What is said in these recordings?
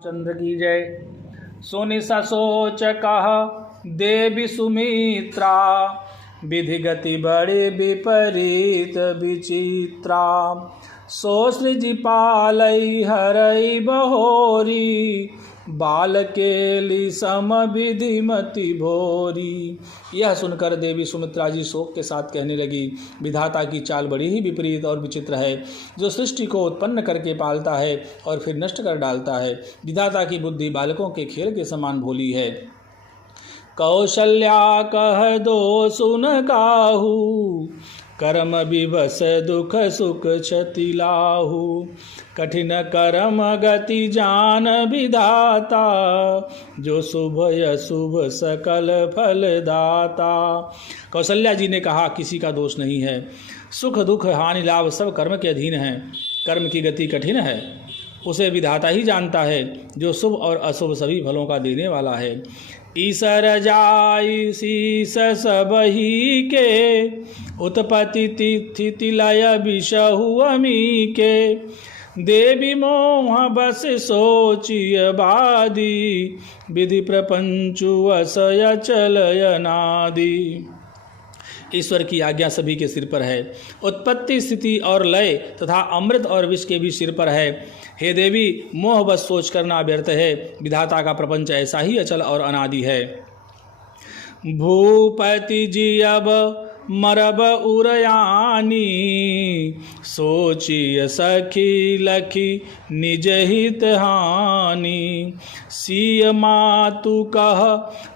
चंद्र की जय। सुनि ससोच कह देवी सुमित्रा, विधि गति बड़े विपरीत विचित्रा। सो सृजि पालई हरई बहोरी, बाल केली सम विधि मति भोरी। यह सुनकर देवी सुमित्रा जी शोक के साथ कहने लगी, विधाता की चाल बड़ी ही विपरीत और विचित्र है, जो सृष्टि को उत्पन्न करके पालता है और फिर नष्ट कर डालता है। विधाता की बुद्धि बालकों के खेल के समान भोली है। कौशल्या कह दो सुन काहू, कर्म विवश दुख सुख क्षति लाहू। कठिन कर्म गति जान विधाता, जो शुभ अशुभ सकल फल दाता। कौशल्या जी ने कहा, किसी का दोष नहीं है। सुख दुख हानि लाभ सब कर्म के अधीन है। कर्म की गति कठिन है, उसे विधाता ही जानता है, जो शुभ और अशुभ सभी फलों का देने वाला है। ईसर जाई शीस सबही के, उत्पत्ति तिथि लय विषहु अमी के। देवी मोह बस सोचिय बादी, विधि प्रपंचु असय चलय नादि। ईश्वर की आज्ञा सभी के सिर पर है। उत्पत्ति स्थिति और लय तथा अमृत और विष के भी सिर पर है। हे देवी, मोह बस सोच करना व्यर्थ है। विधाता का प्रपंच ऐसा ही अचल और अनादि है। भूपति जी अब मरब उरयानी, सोचिय सखी लखी निज हित हानि। सिय मातु कह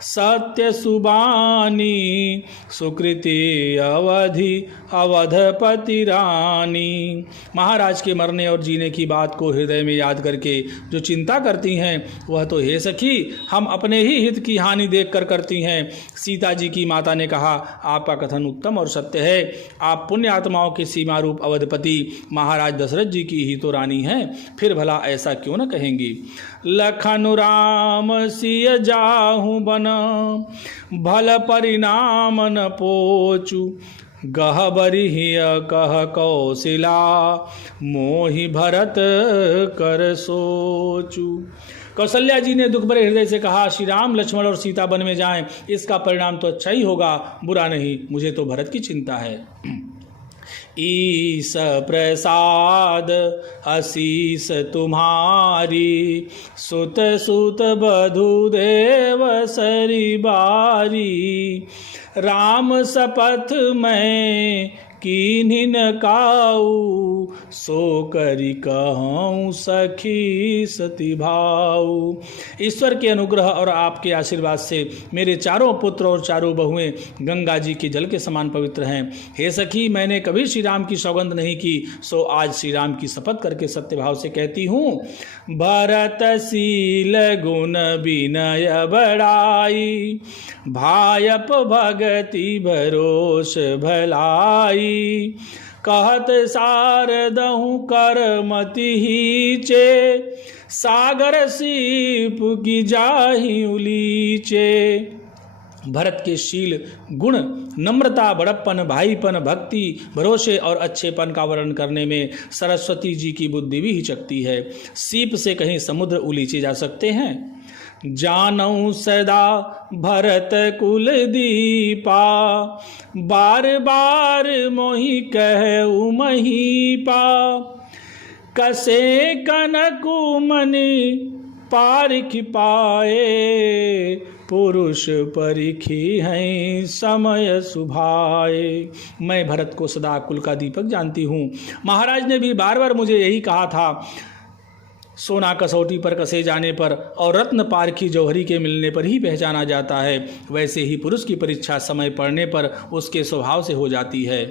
सत्य सुबानी, सुकृति अवधि अवधपति रानी। महाराज के मरने और जीने की बात को हृदय में याद करके जो चिंता करती हैं, वह तो हे सखी हम अपने ही हित की हानि देखकर करती हैं। सीता जी की माता ने कहा, आपका कथन उत्तम और सत्य है। आप पुण्य आत्माओं के सीमा रूप अवधपति महाराज दशरथ जी की ही तो रानी हैं, फिर भला ऐसा क्यों न कहेंगी। लखन राम सिय जाहू बन, भल परिणाम न पोचू। गहबरी कह कौशिला, मोहि भरत कर सोचू। कौशल्या जी ने दुख भरे हृदय से कहा, श्री राम लक्ष्मण और सीता वन में जाएं, इसका परिणाम तो अच्छा ही होगा, बुरा नहीं। मुझे तो भरत की चिंता है। ईस प्रसाद आशीष तुम्हारी, सुत सुत बधु देव सरी बारी। राम शपथ मैं कीन्हि न काऊ, सो करि कहूँ सखी सती भाऊ। ईश्वर के अनुग्रह और आपके आशीर्वाद से मेरे चारों पुत्र और चारों बहुएं गंगा जी के जल के समान पवित्र हैं। हे सखी, मैंने कभी श्री राम की सौगंध नहीं की, सो आज श्री राम की शपथ करके सत्य भाव से कहती हूँ। भरत शील गुण विनय बड़ाई, भायप भगति भरोस भलाई। कहत सारदहु कर मति हीचे, सागर सीप की जाहि उलीचे। भरत के शील गुण, नम्रता, बड़प्पन, भाईपन, भक्ति, भरोसे और अच्छेपन का वर्णन करने में सरस्वती जी की बुद्धि भी हिचकती है। सीप से कहीं समुद्र उलीचे जा सकते हैं। जानऊ सदा भरत कुल दीपा, बार बार मोहि कहु महीपा। कसे कनकु मनि पारिख पाए, पुरुष परिखी हैं समय सुभाए। मैं भरत को सदा कुल का दीपक जानती हूँ। महाराज ने भी बार बार मुझे यही कहा था, सोना कसौटी पर कसे जाने पर और रत्न पारखी जौहरी के मिलने पर ही पहचाना जाता है। वैसे ही पुरुष की परीक्षा समय पड़ने पर उसके स्वभाव से हो जाती है।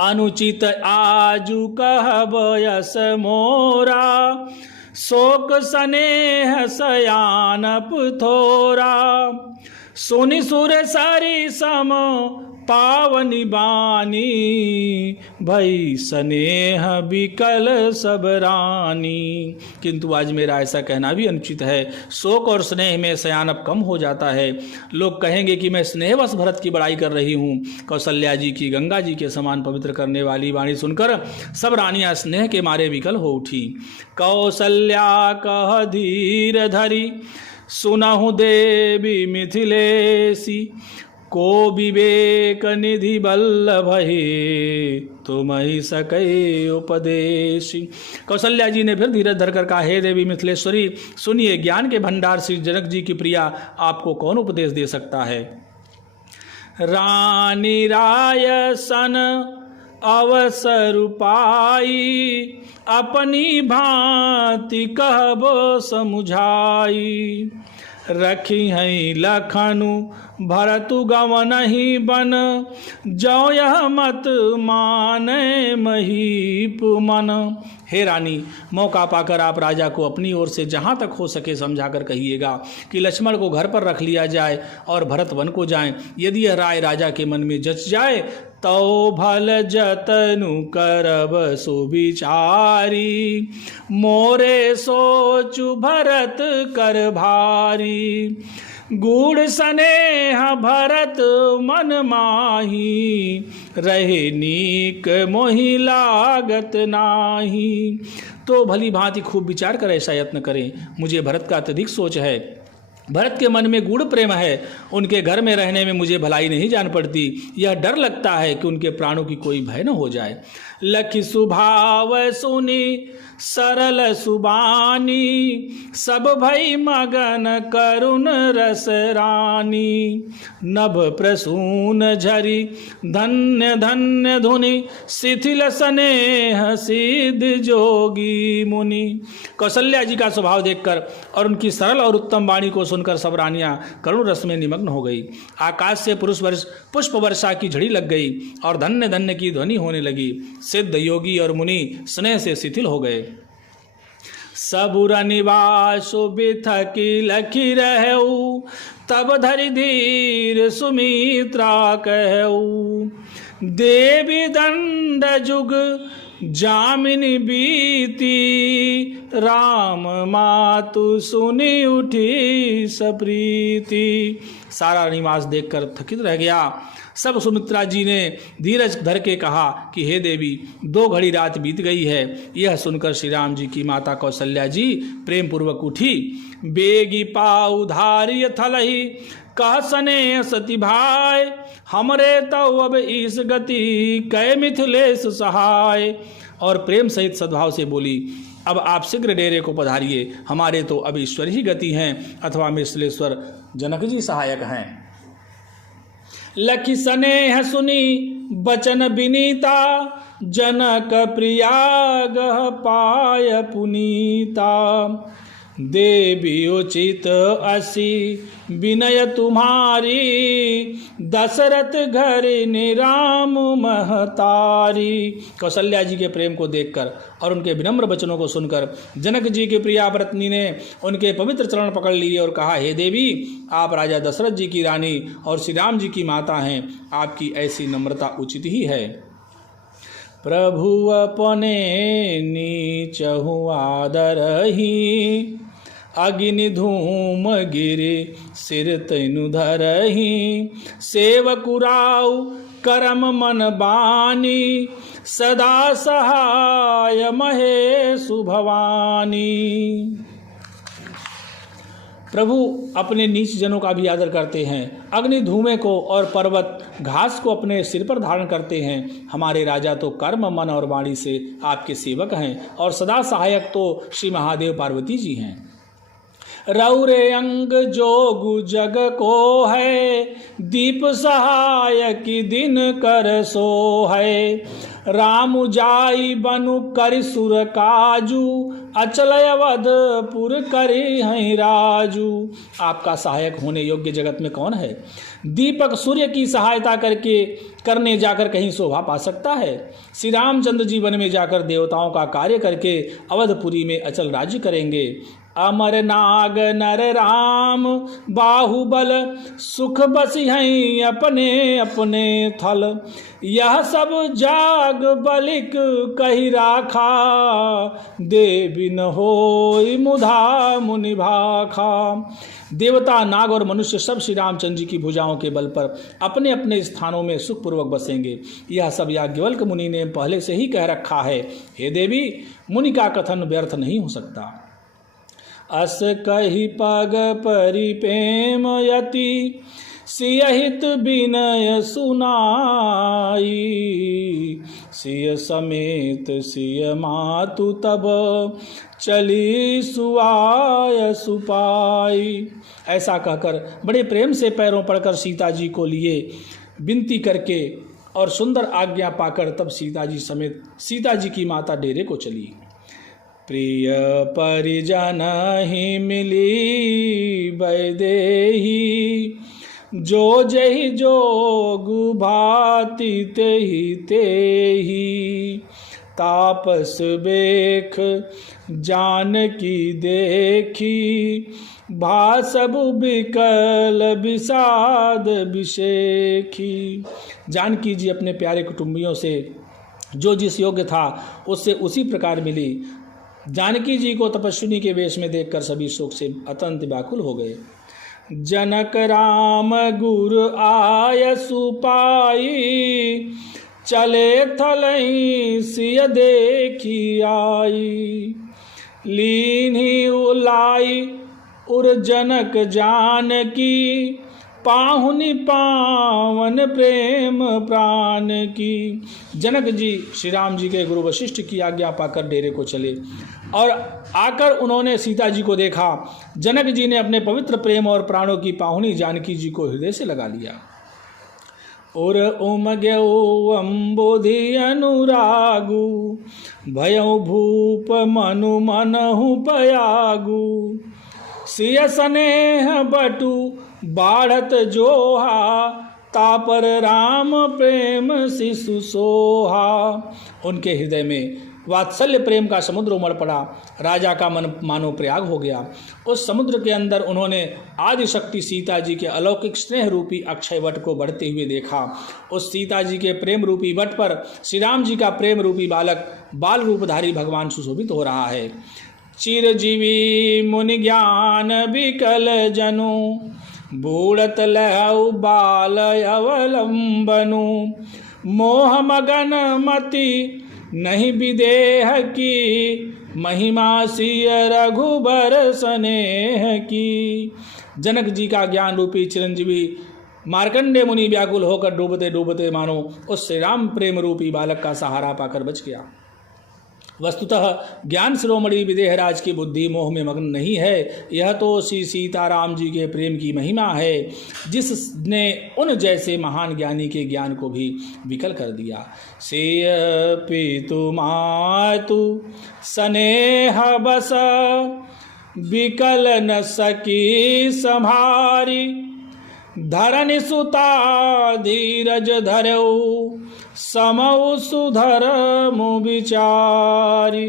अनुचित आजु कहब यस मोरा, शोक स्नेह सयानप थोरा। सुनि सुर सरी सम पावनी बानी, भई स्नेह बिकल सब रानी। किंतु आज मेरा ऐसा कहना भी अनुचित है, शोक और स्नेह में सयानप कम हो जाता है। लोग कहेंगे कि मैं स्नेहवश भरत की बड़ाई कर रही हूँ। कौशल्या जी की गंगा जी के समान पवित्र करने वाली वाणी सुनकर सब रानियां स्नेह के मारे विकल हो उठी। कौशल्या कह धीर धरी, सुनहु देवी मिथिलेसी, को विवेक निधि बल्लभ हे, तुम ही सकै उपदेश। कौशल्या जी ने फिर धीरज धरकर कहा, हे देवी मिथिलेश्वरी, सुनिए, ज्ञान के भंडार श्री जनक जी की प्रिया, आपको कौन उपदेश दे सकता है। रानी राय सन अवसर पाई, अपनी भांति कहबो समुझाई, रखी हैं लखनु भरतु गवनहि बन, जो यह मत माने महीप मन। हे रानी, मौका पाकर आप राजा को अपनी ओर से जहाँ तक हो सके समझाकर कहिएगा कि लक्ष्मण को घर पर रख लिया जाए और भरत वन को जाएं। यदि यह राय राजा के मन में जच जाए तो भल जतनु करब सुविचारी, मोरे सोचु भरत कर भारी, गूढ़ स्नेह भरत मन माही, रहे नीक मोहि लागत नाही। तो भली भांति खूब विचार कर ऐसा यत्न करें। मुझे भरत का अत्यधिक सोच है, भरत के मन में गूढ़ प्रेम है, उनके घर में रहने में मुझे भलाई नहीं जान पड़ती। यह डर लगता है कि उनके प्राणों की कोई भय न हो जाए। लखि सुभाव सुनी सरल सुबानी, सब भई मगन करुण रस रानी, नभ प्रसून झरी धन्य धन्य धुनि, शिथिल स्नेह सिद्ध जोगी मुनि। कौशल्या जी का स्वभाव देखकर और उनकी सरल और उत्तम वाणी को सुनकर सब रानियां करुण रस में निमग्न हो गई। आकाश से पुष्प वर्षा की झड़ी लग गई और धन्य धन्य की ध्वनि होने लगी। सिद्ध योगी और मुनि स्नेह से शिथिल हो गए। सबुर निवासु बिथकी लखी रहऊ, तब धरि धीर सुमित्रा कहऊ, देवी दंड जुग जामिनी बीती, राम मातु सुनी उठी सप्रीति। सारा निवास देखकर थकित रह गया। सब सुमित्रा जी ने धीरज धर के कहा कि हे देवी, 2 घड़ी रात बीत गई है। यह सुनकर श्री राम जी की माता कौशल्या जी प्रेम पूर्वक उठी। बेगी पाऊ धारिय थलही, कह सने सती भाई, हमरे तो अब इस गति कै मिथिलेश सहाय। और प्रेम सहित सद्भाव से बोली, अब आप शीघ्र डेरे को पधारिए, हमारे तो अब ईश्वर ही गति हैं अथवा मिथिलेश्वर जनक जी सहायक हैं। लखि स्नेह सुनी बचन विनीता, जनक प्रिया गह पाय पुनीता, देवी उचित असी विनय तुम्हारी, दशरथ घर निराम महतारी। कौशल्या जी के प्रेम को देखकर और उनके विनम्र वचनों को सुनकर जनक जी की प्रिया व्रतनी ने उनके पवित्र चरण पकड़ लिए और कहा, हे देवी, आप राजा दशरथ जी की रानी और श्री राम जी की माता हैं, आपकी ऐसी नम्रता उचित ही है। प्रभु अपने नीचहु आदरही, अग्नि धूम गिरे सिर तैनु धरही, सेवकुराउ करम मन बानी, सदा सहाय महेशु भवानी। प्रभु अपने नीच जनों का भी आदर करते हैं, अग्नि धूमे को और पर्वत घास को अपने सिर पर धारण करते हैं। हमारे राजा तो कर्म मन और वाणी से आपके सेवक हैं और सदा सहायक तो श्री महादेव पार्वती जी हैं। रौरे अंग जोगु जग को है, दीप सहायक दिन कर सो है, राम जाई बनु कर सुर काजू, अचल अवधपुर करी हैं राजू। आपका सहायक होने योग्य जगत में कौन है? दीपक सूर्य की सहायता करने जाकर कहीं शोभा पा सकता है? श्री रामचंद्र जी वन में जाकर देवताओं का कार्य करके अवधपुरी में अचल राज्य करेंगे। अमर नाग नर राम बाहुबल सुख बसी हैं अपने अपने थल। यह सब जाग बलिक कही राखा देवी न होई मुधा मुनि भाखा। देवता नाग और मनुष्य सब श्री रामचंद्र जी की भुजाओं के बल पर अपने अपने स्थानों में सुखपूर्वक बसेंगे। यह सब याज्ञवल्क्य मुनि ने पहले से ही कह रखा है। हे देवी, मुनि का कथन व्यर्थ नहीं हो सकता। अस कही पग परिप्रेम यति सियहित विनय सुनाई। सिय समेत सिय मातु तब चली सुआय सुपाई। ऐसा कहकर बड़े प्रेम से पैरों पड़कर सीता जी को लिए विनती करके और सुंदर आज्ञा पाकर तब सीता जी समेत सीता जी की माता डेरे को चली। प्रिय परिजन ही मिली वैदेही जो जही जोग भाति तेहि तेहि। तापस बेख जानकी देखी भासब बिकल विषाद विषेखी। जानकी जी अपने प्यारे कुटुंबियों से जो जिस योग्य था उससे उसी प्रकार मिली। जानकी जी को तपस्विनी के वेश में देखकर सभी शोक से अत्यंत व्याकुल हो गए। जनक राम गुर आय सुपाई चले थलई सिय देखी आई। लीन्ही उलाई उर जनक जानकी पाहुनी पावन प्रेम प्राण की। जनक जी श्री राम जी के गुरु वशिष्ठ की आज्ञा पाकर डेरे को चले और आकर उन्होंने सीता जी को देखा। जनक जी ने अपने पवित्र प्रेम और प्राणों की पाहुनी जानकी जी को हृदय से लगा लिया। और उमग्यौ अम्बुधि अनुरागु भयउ भूप मनु मनहु पयागु। सिय स्नेह बटु बाढ़त जोहा तापर राम प्रेम शिशु सोहा। उनके हृदय में वात्सल्य प्रेम का समुद्र उमड़ पड़ा। राजा का मन मानो प्रयाग हो गया। उस समुद्र के अंदर उन्होंने आदिशक्ति सीता जी के अलौकिक स्नेह रूपी अक्षय वट को बढ़ते हुए देखा। उस सीता जी के प्रेम रूपी वट पर श्री राम जी का प्रेम रूपी बालक बाल रूपधारी भगवान सुशोभित हो रहा है। चिरजीवी मुनि ज्ञान विकल जनु बूढ़त लहु बाल अवलंबनु। मोह मगन मति नहीं विदेह की महिमा सिय रघुबर स्नेह की। जनक जी का ज्ञान रूपी चिरंजीवी मार्कंडे मुनि व्याकुल होकर डूबते डूबते मानो उस श्री राम प्रेम रूपी बालक का सहारा पाकर बच गया। वस्तुतः ज्ञान शिरोमणि विदेहराज की बुद्धि मोह में मग्न नहीं है। यह तो श्री सीताराम जी के प्रेम की महिमा है जिसने उन जैसे महान ज्ञानी के ज्ञान को भी विकल कर दिया। सेय पितु मातु स्नेह बस विकल न सकी संभारी। धरनि सुता धीरज धरऊ समऊ सुधर मुविचारी।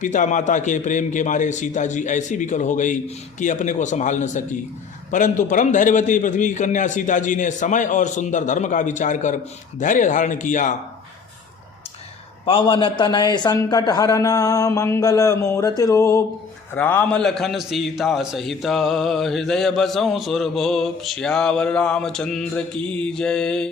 पिता माता के प्रेम के मारे सीता जी ऐसी विकल हो गई कि अपने को संभाल न सकी। परंतु परम धैर्यवती पृथ्वी की कन्या सीता जी ने समय और सुंदर धर्म का विचार कर धैर्य धारण किया। पवन तनय संकट हरन मंगल मूर्ति रूप राम लखन सीता सहित हृदय बसों सुरभूप। श्यावर रामचंद्र की जय।